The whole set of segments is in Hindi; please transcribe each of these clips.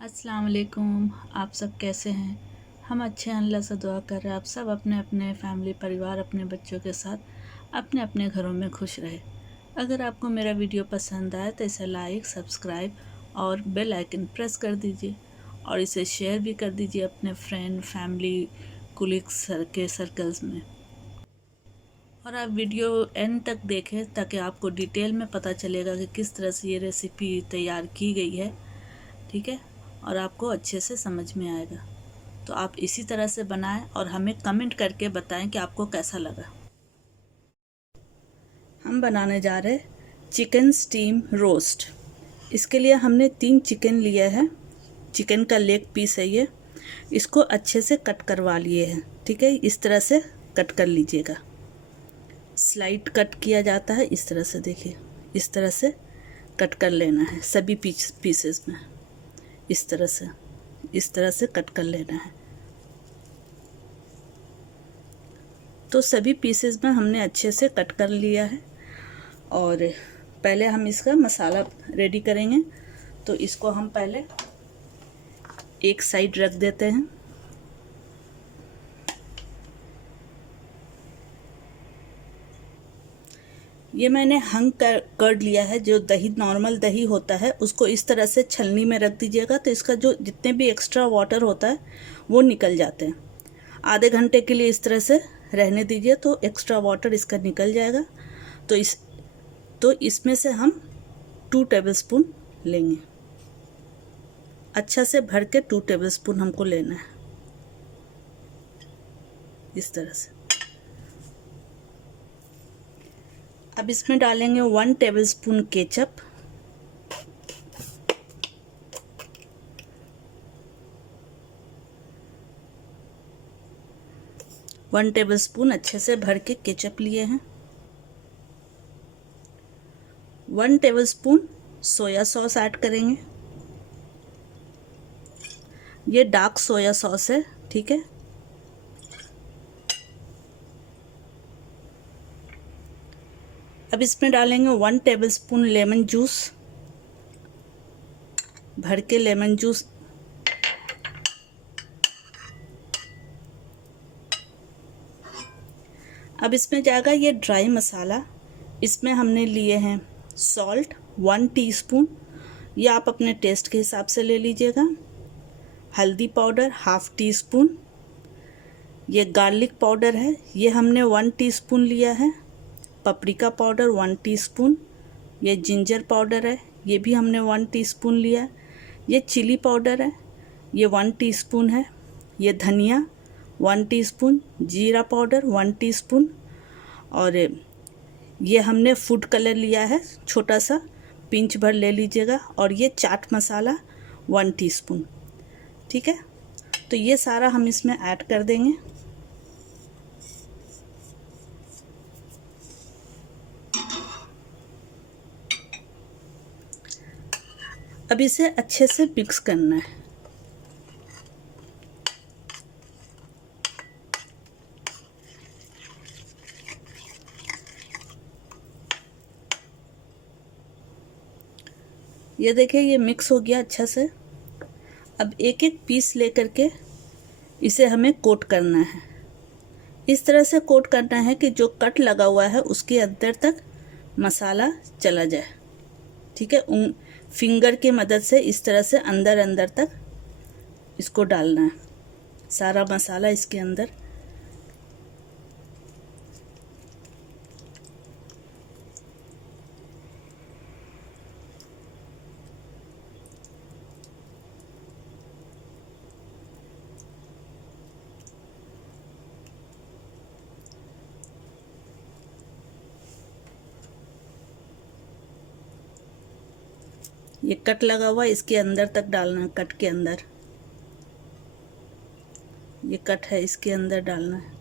अस्सलाम वालेकुम। आप सब कैसे हैं? हम अच्छे हैं, अल्लाह से दुआ कर रहे हैं आप सब अपने अपने फैमिली परिवार अपने बच्चों के साथ अपने अपने घरों में खुश रहे। अगर आपको मेरा वीडियो पसंद आए तो इसे लाइक सब्सक्राइब और बेल आइकन प्रेस कर दीजिए और इसे शेयर भी कर दीजिए अपने फ्रेंड फैमिली कुलीग्स के सर्कल्स में। और आप वीडियो एंड तक देखें ताकि आपको डिटेल में पता चलेगा कि किस तरह से ये रेसिपी तैयार की गई है। ठीक है, और आपको अच्छे से समझ में आएगा। तो आप इसी तरह से बनाएं और हमें कमेंट करके बताएं कि आपको कैसा लगा। हम बनाने जा रहे चिकन स्टीम रोस्ट। इसके लिए हमने 3 चिकन लिया है। चिकन का लेग पीस है ये। इसको अच्छे से कट करवा लिए हैं। ठीक है, इस तरह से कट कर लीजिएगा। स्लाइड कट किया जाता है इस तरह से। देखिए, इस तरह से कट कर लेना है सभी पीसेस में। इस तरह से कट कर लेना है। तो सभी पीसेस में हमने अच्छे से कट कर लिया है और पहले हम इसका मसाला रेडी करेंगे। तो इसको हम पहले एक साइड रख देते हैं। ये मैंने हंग कर्ड लिया है। जो दही नॉर्मल दही होता है उसको इस तरह से छलनी में रख दीजिएगा तो इसका जो जितने भी एक्स्ट्रा वाटर होता है वो निकल जाते हैं। आधे घंटे के लिए इस तरह से रहने दीजिए तो एक्स्ट्रा वाटर इसका निकल जाएगा। तो इसमें से हम 2 टेबलस्पून लेंगे। अच्छा से भर के 2 टेबलस्पून हमको लेना है इस तरह से। अब इसमें डालेंगे 1 टेबलस्पून केचप, 1 टेबलस्पून अच्छे से भर के केचप लिए हैं। 1 टेबलस्पून सोया सॉस ऐड करेंगे। ये डार्क सोया सॉस है। ठीक है, अब इसमें डालेंगे 1 टेबलस्पून लेमन जूस। भर के लेमन जूस। अब इसमें जाएगा ये ड्राई मसाला। इसमें हमने लिए हैं सॉल्ट 1 टीस्पून। ये आप अपने टेस्ट के हिसाब से ले लीजिएगा। हल्दी पाउडर 1/2 टीस्पून। ये गार्लिक पाउडर है, ये हमने 1 टीस्पून लिया है। Paprika powder 1 teaspoon. ये जिंजर पाउडर है, ये भी हमने 1 टीस्पून लिया। ये चिली पाउडर है, ये 1 टीस्पून है। ये धनिया 1 टीस्पून। जीरा पाउडर 1 टीस्पून। और ये हमने फूड कलर लिया है, छोटा सा पिंच भर ले लीजिएगा। और ये चाट मसाला 1 टीस्पून। ठीक है, तो ये सारा हम इसमें ऐड कर देंगे। अब इसे अच्छे से मिक्स करना है। ये देखिए, ये मिक्स हो गया अच्छा से। अब एक एक पीस लेकर के इसे हमें कोट करना है। इस तरह से कोट करना है कि जो कट लगा हुआ है उसके अंदर तक मसाला चला जाए। ठीक है, फिंगर की मदद से इस तरह से अंदर अंदर तक इसको डालना है, सारा मसाला इसके अंदर। ये कट लगा हुआ इसके अंदर तक डालना है। कट के अंदर ये कट है, इसके अंदर डालना है।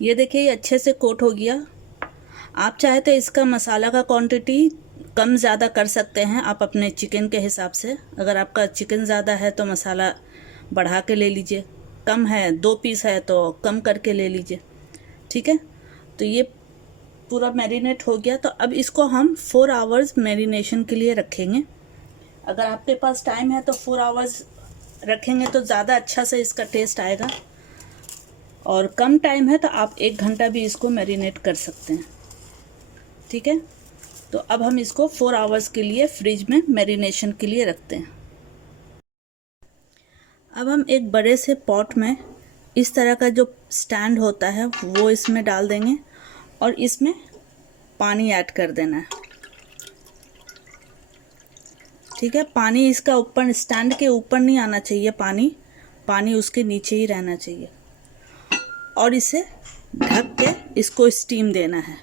ये देखिए ये अच्छे से कोट हो गया। आप चाहे तो इसका मसाला का क्वांटिटी कम ज़्यादा कर सकते हैं आप अपने चिकन के हिसाब से। अगर आपका चिकन ज़्यादा है तो मसाला बढ़ा के ले लीजिए, कम है 2 पीस है तो कम करके ले लीजिए, ठीक है। तो ये पूरा मैरिनेट हो गया। तो अब इसको हम 4 आवर्स मैरिनेशन के लिए रखेंगे। अगर आपके पास टाइम है तो 4 आवर्स रखेंगे तो ज़्यादा अच्छा से इसका टेस्ट आएगा, और कम टाइम है तो आप 1 घंटा भी इसको मैरिनेट कर सकते हैं, ठीक है। तो अब हम इसको 4 आवर्स के लिए फ्रिज में मैरिनेशन के लिए रखते हैं। अब हम एक बड़े से पॉट में इस तरह का जो स्टैंड होता है वो इसमें डाल देंगे, और इसमें पानी ऐड कर देना है, ठीक है। पानी इसका ऊपर, स्टैंड के ऊपर नहीं आना चाहिए, पानी उसके नीचे ही रहना चाहिए, और इसे ढक के इसको स्टीम देना है,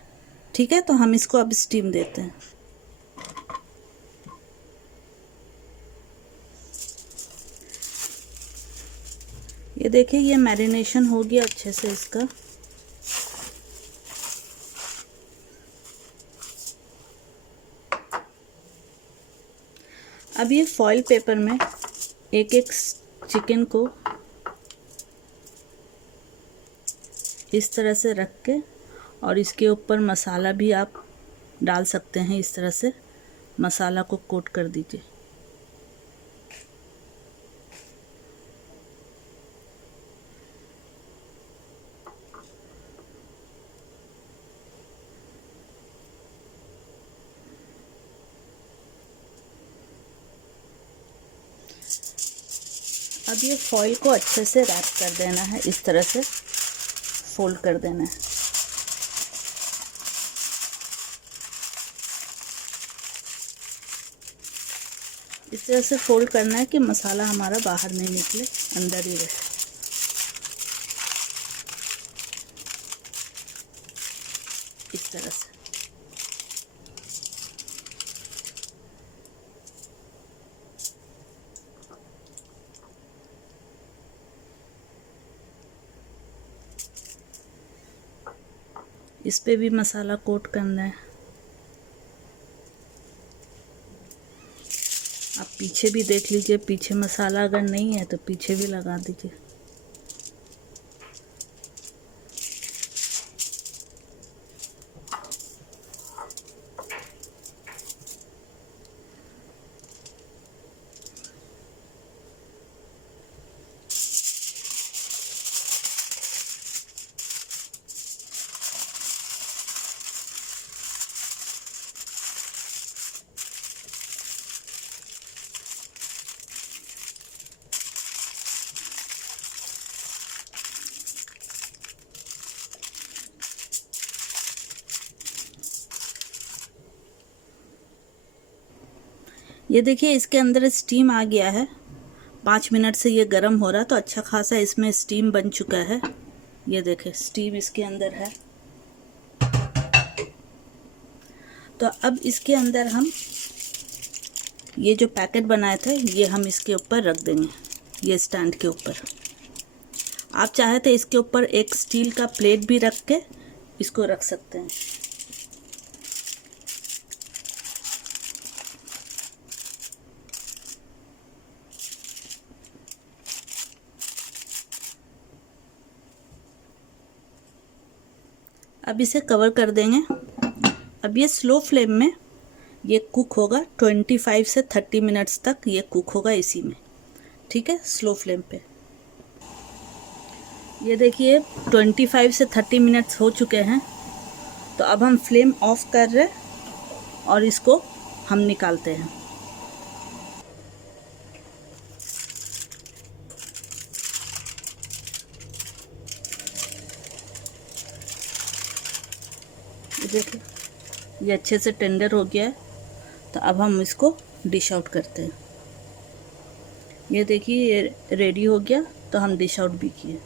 ठीक है। तो हम इसको अब स्टीम देते हैं। ये देखिए ये मैरिनेशन हो गया अच्छे से इसका। अब ये फॉइल पेपर में एक एक चिकन को इस तरह से रख के, और इसके ऊपर मसाला भी आप डाल सकते हैं। इस तरह से मसाला को कोट कर दीजिए। अब ये फॉइल को अच्छे से रैप कर देना है, इस तरह से फोल्ड कर देना है। इस तरह से फोल्ड करना है कि मसाला हमारा बाहर नहीं निकले, अंदर ही रहे। इस तरह से इस पे भी मसाला कोट करना है। आप पीछे भी देख लीजिए, पीछे मसाला अगर नहीं है तो पीछे भी लगा दीजिए। ये देखिए इसके अंदर स्टीम आ गया है। 5 मिनट से ये गर्म हो रहा है, तो अच्छा खासा इसमें स्टीम बन चुका है। ये देखिए स्टीम इसके अंदर है। तो अब इसके अंदर हम ये जो पैकेट बनाए थे ये हम इसके ऊपर रख देंगे, ये स्टैंड के ऊपर। आप चाहे तो इसके ऊपर एक स्टील का प्लेट भी रख के इसको रख सकते हैं। अब इसे कवर कर देंगे। अब ये स्लो फ्लेम में ये कुक होगा, 25 से 30 मिनट्स तक ये कुक होगा इसी में, ठीक है, स्लो फ्लेम पे। ये देखिए 25 से 30 मिनट्स हो चुके हैं। तो अब हम फ्लेम ऑफ कर रहे हैं और इसको हम निकालते हैं। देखिए ये अच्छे से टेंडर हो गया है। तो अब हम इसको डिश आउट करते हैं। ये देखिए ये रेडी हो गया, तो हम डिश आउट भी किए।